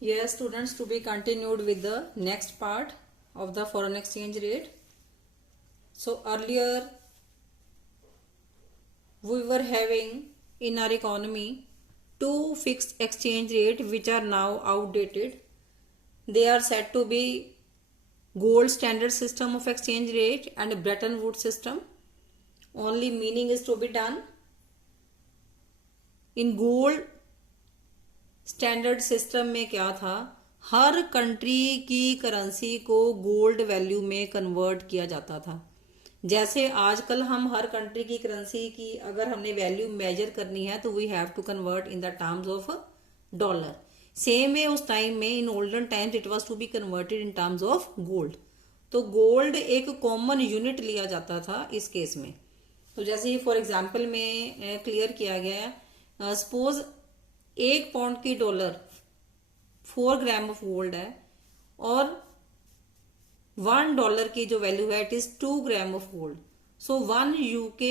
Yes, students, to be continued with the next part of the foreign exchange rate. So earlier we were having in our economy two fixed exchange rate which are now outdated. They are said to be gold standard system of exchange rate and Bretton Woods system. Only meaning is to be done. In gold standard system में क्या था, हर country की currency को gold value में convert किया जाता था। जैसे आजकल हम हर कंट्री की करेंसी की अगर हमने वैल्यू मेजर करनी है तो we have to convert in the terms of dollar. Same way उस टाइम में in olden times it was to be converted in terms of gold. तो गोल्ड एक कॉमन यूनिट लिया जाता था इस केस में। तो जैसे फॉर एग्जाम्पल में क्लियर किया गया है, सपोज 1 पाउंड की डॉलर 4 ग्राम ऑफ गोल्ड है और $1 की जो वैल्यू है it is 2 gram of gold. So 1 UK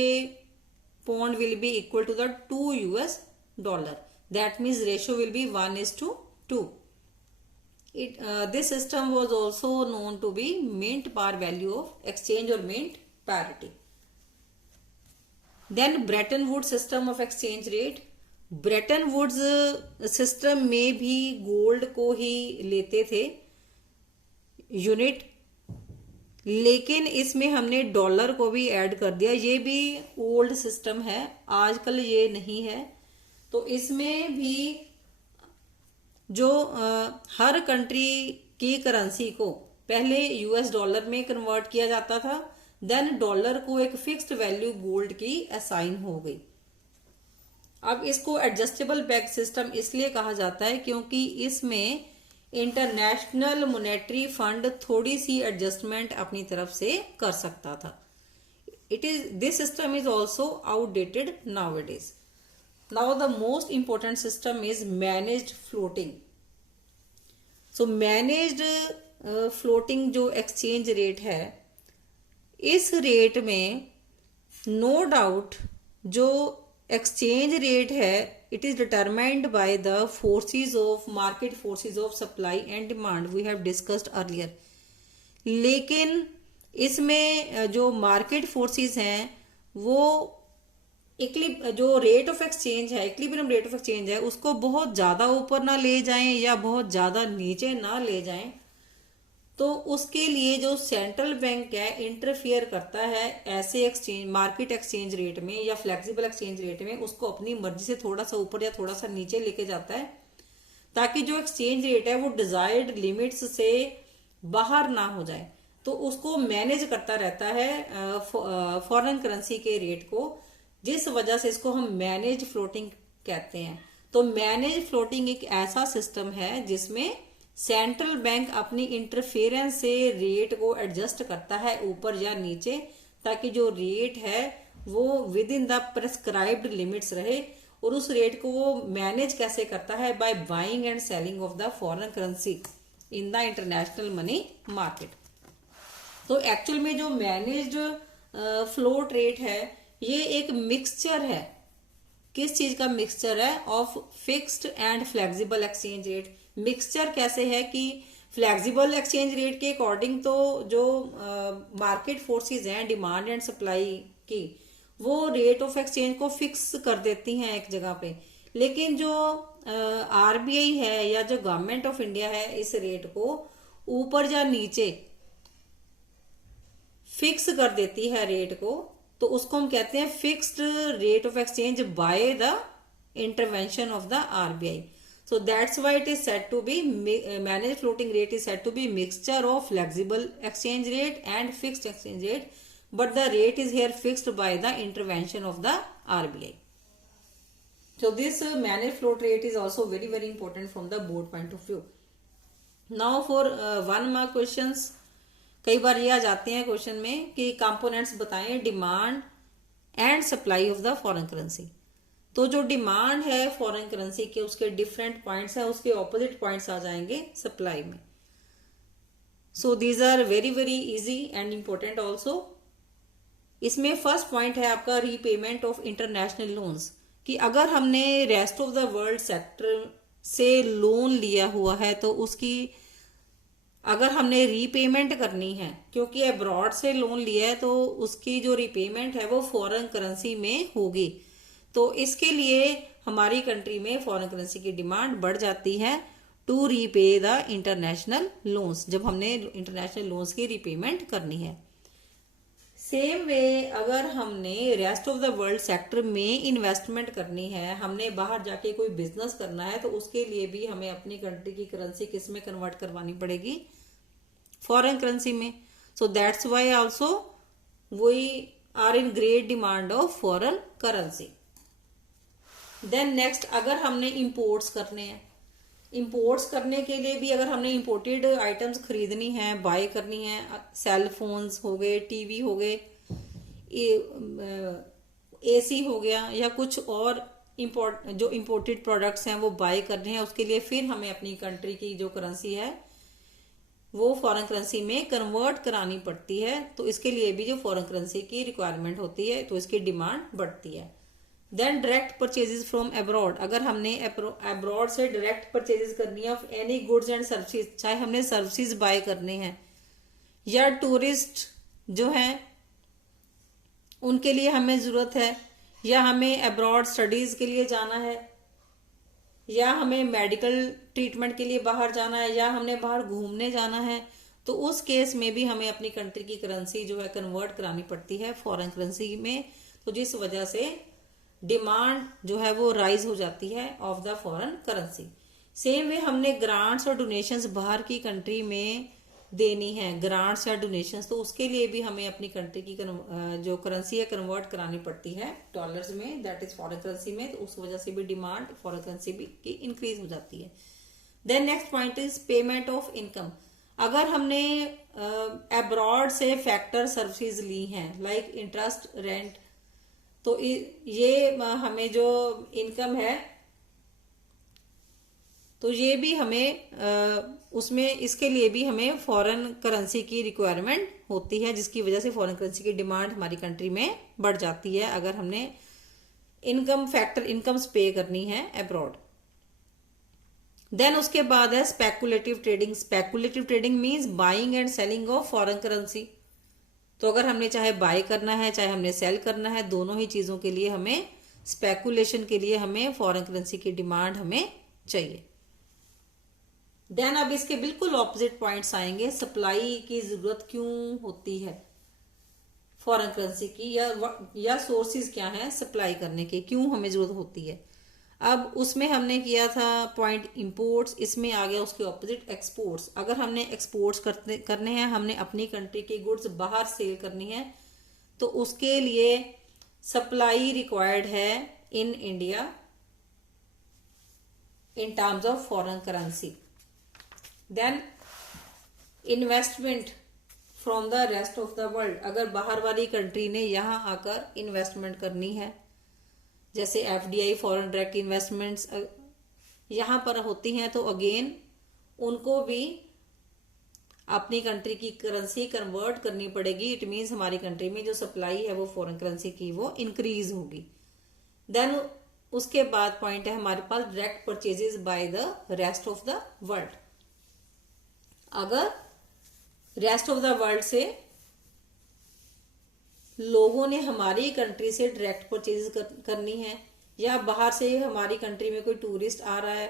pound will be equal to the 2 US dollar. That means ratio will be 1:2। This system was also known to be mint par value of exchange और mint parity. Then Bretton wood system of exchange rate. Bretton Woods system में भी gold को ही लेते थे unit, लेकिन इसमें हमने dollar को भी ऐड कर दिया। ये भी ओल्ड सिस्टम है, आजकल ये नहीं है। तो इसमें भी जो हर कंट्री की करेंसी को पहले US डॉलर में कन्वर्ट किया जाता था, देन डॉलर को एक फिक्स्ड वैल्यू गोल्ड की असाइन हो गई। अब इसको एडजस्टेबल पेग सिस्टम इसलिए कहा जाता है क्योंकि इसमें इंटरनेशनल मॉनेटरी फंड थोड़ी सी एडजस्टमेंट अपनी तरफ से कर सकता था। This system is also outdated nowadays. Now the most important system is managed floating. So managed floating जो एक्सचेंज रेट है, इस रेट में नो डाउट जो एक्सचेंज रेट है it is determined by the forces of market, forces of supply and demand, we have discussed earlier. लेकिन इसमें जो market forces हैं वो जो रेट ऑफ एक्सचेंज है, इक्विलिब्रियम रेट ऑफ एक्सचेंज है, उसको बहुत ज़्यादा ऊपर ना ले जाएं या बहुत ज़्यादा नीचे ना ले जाएं। तो उसके लिए जो सेंट्रल बैंक है इंटरफियर करता है ऐसे एक्सचेंज मार्केट एक्सचेंज रेट में या फ्लेक्सिबल एक्सचेंज रेट में, उसको अपनी मर्जी से थोड़ा सा ऊपर या थोड़ा सा नीचे लेके जाता है ताकि जो एक्सचेंज रेट है वो डिजायर्ड लिमिट्स से बाहर ना हो जाए। तो उसको मैनेज करता रहता है फॉरेन करेंसी के रेट को, जिस वजह से इसको हम मैनेज फ्लोटिंग कहते हैं। तो मैनेज फ्लोटिंग एक ऐसा सिस्टम है जिसमें सेंट्रल बैंक अपनी इंटरफेरेंस से रेट को एडजस्ट करता है ऊपर या नीचे, ताकि जो रेट है वो with in the prescribed limits रहे। और उस रेट को वो मैनेज कैसे करता है, by buying and selling of the foreign currency in the international money market. तो एक्चुअल में जो मैनेज्ड फ्लोट रेट है ये एक मिक्सचर है। किस चीज का मिक्सचर है? Of fixed and flexible exchange rate. Mixture कैसे है कि फ्लेक्सिबल एक्सचेंज रेट के अकॉर्डिंग तो जो मार्केट फोर्सेस हैं डिमांड एंड सप्लाई की, वो रेट ऑफ एक्सचेंज को फिक्स कर देती हैं एक जगह पे। लेकिन जो RBI है या जो गवर्नमेंट ऑफ इंडिया है इस रेट को ऊपर या नीचे फिक्स कर देती है रेट को, तो उसको हम कहते हैं fixed rate of exchange by the intervention of the RBI। So that's why it is said to be managed floating rate is said to be mixture of flexible exchange rate and fixed exchange rate, but the rate is here fixed by the intervention of the RBI. So this managed float rate is also very very important from the board point of view. Now for 1 mark questions, कई बार ये आ जाते हैं question में कि components बताएं demand and supply of the foreign currency. तो जो demand है फॉरेन करेंसी के उसके डिफरेंट पॉइंट्स है, उसके ऑपोजिट पॉइंट्स आ जाएंगे सप्लाई में। So these are very very easy and important also. इसमें फर्स्ट पॉइंट है आपका रीपेमेंट ऑफ इंटरनेशनल लोन्स, कि अगर हमने रेस्ट ऑफ द वर्ल्ड से लोन लिया हुआ है तो उसकी अगर हमने रीपेमेंट करनी है, क्योंकि अब्रॉड से लोन लिया है तो उसकी जो रीपेमेंट है वो फॉरेन करेंसी में होगी, तो इसके लिए हमारी कंट्री में फॉरेन करेंसी की डिमांड बढ़ जाती है to repay the international loans, जब हमने इंटरनेशनल लोन्स की रीपेमेंट करनी है। सेम वे अगर हमने rest of the world sector में इन्वेस्टमेंट करनी है, हमने बाहर जाके कोई बिजनेस करना है, तो उसके लिए भी हमें अपनी कंट्री की करेंसी किस में कन्वर्ट करवानी पड़ेगी, फॉरेन करेंसी में। So that's why also we are in great demand of foreign currency. Then next, अगर हमने इंपोर्ट्स करने हैं, इंपोर्ट्स करने के लिए भी अगर हमने इंपोर्टेड आइटम्स खरीदनी है, बाय करनी है, सेल फोन्स हो गए, टीवी हो गए, एसी हो गया, या कुछ और जो इंपोर्टेड प्रोडक्ट्स हैं वो बाय करने हैं, उसके लिए फिर हमें अपनी कंट्री की जो करेंसी है वो फॉरेन करेंसी में कन्वर्ट करानी पड़ती है, तो इसके लिए भी जो फॉरेन करेंसी की रिक्वायरमेंट होती है तो इसकी डिमांड बढ़ती है। Then direct purchases from abroad, अगर हमने अब्रॉड से डायरेक्ट परचेजेस करनी है of any goods and services, चाहे हमने सर्विसेज बाय करने हैं या टूरिस्ट जो हैं उनके लिए हमें जरूरत है, या हमें अब्रॉड स्टडीज के लिए जाना है, या हमें मेडिकल ट्रीटमेंट के लिए बाहर जाना है, या हमने बाहर घूमने जाना है, तो उस केस में भी हमें अपनी कंट्री की करेंसी जो है कन्वर्ट करानी पड़ती है फॉरेन करेंसी में, तो जिस वजह से डिमांड जो है वो राइज हो जाती है of the foreign currency. Same way हमने ग्रांट्स और डोनेशंस बाहर की कंट्री में देनी है, ग्रांट्स या डोनेशंस, तो उसके लिए भी हमें अपनी कंट्री की जो करेंसी है कन्वर्ट करानी पड़ती है डॉलर्स में, दैट इज फॉरेन करेंसी में, तो उस वजह से भी डिमांड फॉरेन करेंसी की इंक्रीज हो जाती है। Then next point is payment of income. अगर हमने अब्रॉड से फैक्टर सर्विसेज ली हैं लाइक इंटरेस्ट, रेंट, तो ये हमें जो इनकम है तो ये भी हमें उसमें इसके लिए भी हमें फॉरेन करेंसी की रिक्वायरमेंट होती है, जिसकी वजह से फॉरेन करेंसी की डिमांड हमारी कंट्री में बढ़ जाती है अगर हमने इनकम फैक्टर इनकम्स पे करनी है अब्रॉड। देन उसके बाद है speculative trading. Speculative trading means buying and selling of foreign currency, तो अगर हमने चाहे बाय करना है चाहे हमने सेल करना है, दोनों ही चीजों के लिए हमें स्पेकुलेशन के लिए हमें फॉरेन करेंसी की डिमांड हमें चाहिए। देन अब इसके बिल्कुल ऑपोजिट पॉइंट्स आएंगे, सप्लाई की जरूरत क्यों होती है फॉरेन करेंसी की, या सोर्सेज क्या है सप्लाई करने के, क्यों हमें जरूरत होती है। अब उसमें हमने किया था पॉइंट इंपोर्ट्स, इसमें आ गया उसके ऑपोजिट एक्सपोर्ट्स। अगर हमने एक्सपोर्ट्स करने हैं, हमने अपनी कंट्री की गुड्स बाहर सेल करनी है, तो उसके लिए सप्लाई रिक्वायर्ड है in India in terms of foreign currency. Then investment from the rest of the world, अगर बाहर वाली कंट्री ने यहाँ आकर इन्वेस्टमेंट करनी है, जैसे एफडीआई फॉरेन डायरेक्ट इन्वेस्टमेंट्स यहाँ पर होती हैं, तो अगेन उनको भी अपनी कंट्री की करेंसी कन्वर्ट करनी पड़ेगी। इट मीन्स हमारी कंट्री में जो सप्लाई है वो फॉरेन करेंसी की वो इंक्रीज होगी। देन उसके बाद पॉइंट है हमारे पास direct purchases by the rest of the world. अगर रेस्ट ऑफ द वर्ल्ड से लोगों ने हमारी कंट्री से डायरेक्ट परचेज करनी है, या बाहर से हमारी कंट्री में कोई टूरिस्ट आ रहा है,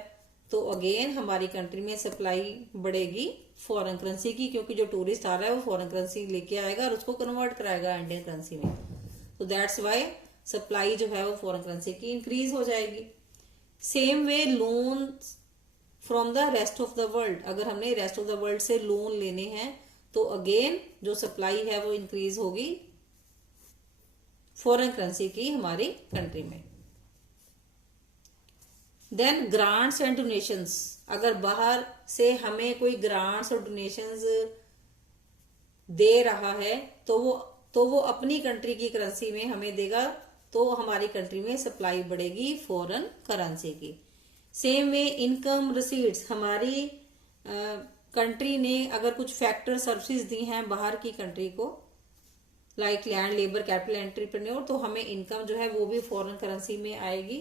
तो अगेन हमारी कंट्री में सप्लाई बढ़ेगी फॉरेन करेंसी की, क्योंकि जो टूरिस्ट आ रहा है वो फॉरेन करेंसी लेके आएगा और उसको कन्वर्ट कराएगा इंडियन करेंसी में, तो दैट्स वाई सप्लाई जो है वो फॉरेन करेंसी की इंक्रीज हो जाएगी। Same way loan from the rest of the world, अगर हमने रेस्ट ऑफ द वर्ल्ड से लोन लेने हैं तो अगेन जो सप्लाई है वो इंक्रीज होगी फॉरेन करेंसी की हमारी कंट्री में। देन ग्रांट्स एंड डोनेशंस, अगर बाहर से हमें कोई ग्रांट्स और डोनेशंस दे रहा है तो वो अपनी कंट्री की करेंसी में हमें देगा, तो हमारी कंट्री में सप्लाई बढ़ेगी फॉरेन करेंसी की। सेम वे इनकम रिसीट्स, हमारी कंट्री ने अगर कुछ फैक्टर सर्विसेज दी हैं बाहर की कंट्री को, like land, labour, capital, entrepreneur, तो हमें इनकम जो है वो भी फॉरेन करेंसी में आएगी,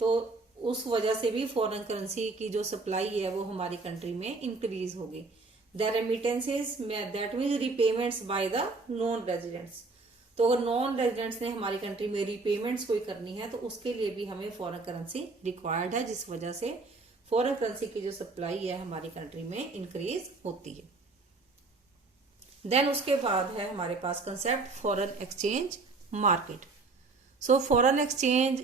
तो उस वजह से भी फॉरेन करेंसी की जो सप्लाई है वो हमारी कंट्री में इंक्रीज होगी। The remittances that means repayments by the non residents. तो अगर नॉन रेजिडेंट्स ने हमारी कंट्री में रिपेमेंट्स कोई करनी है तो उसके लिए भी हमें फॉरेन करेंसी रिक्वायर्ड है, जिस वजह से फॉरेन करेंसी की जो सप्लाई है हमारी कंट्री में इंक्रीज होती है। देन उसके बाद है हमारे पास concept foreign exchange market. So foreign exchange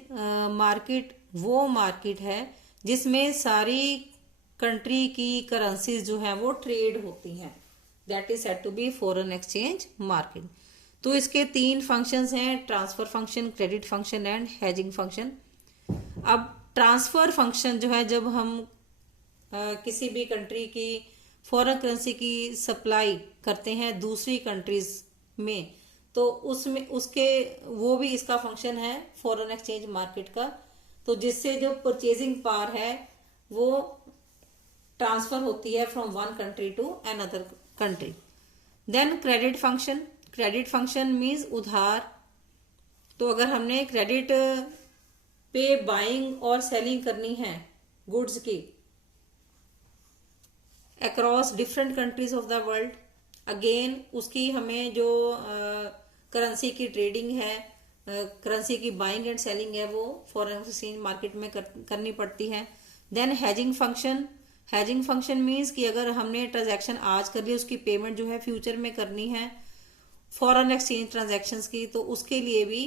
market वो मार्केट है जिसमें सारी कंट्री की करेंसीज जो है वो ट्रेड होती हैं, that is said to be foreign exchange market. तो इसके 3 फंक्शंस हैं, transfer function, credit function and hedging function. अब ट्रांसफर फंक्शन जो है, जब हम किसी भी कंट्री की फॉरेन करेंसी की सप्लाई करते हैं दूसरी कंट्रीज में, तो उसमें उसके वो भी इसका फंक्शन है फॉरेन एक्सचेंज मार्केट का। तो जिससे जो परचेजिंग पावर है वो ट्रांसफर होती है from one country to another country. Then credit function, credit function means उधार। तो अगर हमने क्रेडिट पे बाइंग और सेलिंग करनी है गुड्स की across different countries of the world, again उसकी हमें जो करेंसी की ट्रेडिंग है, करेंसी की बाइंग एंड सेलिंग है, वो फॉरेन एक्सचेंज मार्केट में करनी पड़ती है। Then hedging function, hedging function means कि अगर हमने ट्रांजैक्शन आज कर ली, उसकी पेमेंट जो है फ्यूचर में करनी है फॉरेन एक्सचेंज ट्रांजैक्शंस की, तो उसके लिए भी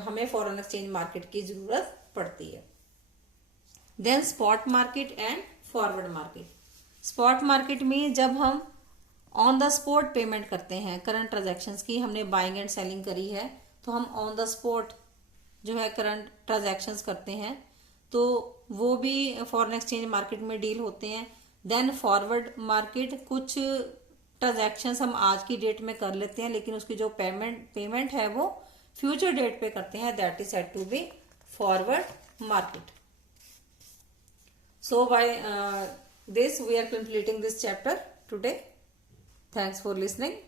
हमें फॉरेन एक्सचेंज मार्केट की जरूरत पड़ती है। Then spot market and forward market. Spot market में जब हम ऑन द स्पॉट पेमेंट करते हैं करंट ट्रांजैक्शंस की, हमने बाइंग एंड सेलिंग करी है तो हम ऑन द स्पॉट जो है करंट ट्रांजैक्शंस करते हैं, तो वो भी फॉरेन एक्सचेंज मार्केट में डील होते हैं। देन फॉरवर्ड मार्केट, कुछ ट्रांजैक्शंस हम आज की डेट में कर लेते हैं लेकिन उसकी जो पेमेंट है वो फ्यूचर डेट पे करते हैं, that is said to be forward market. So by this we are completing this chapter today. Thanks for listening.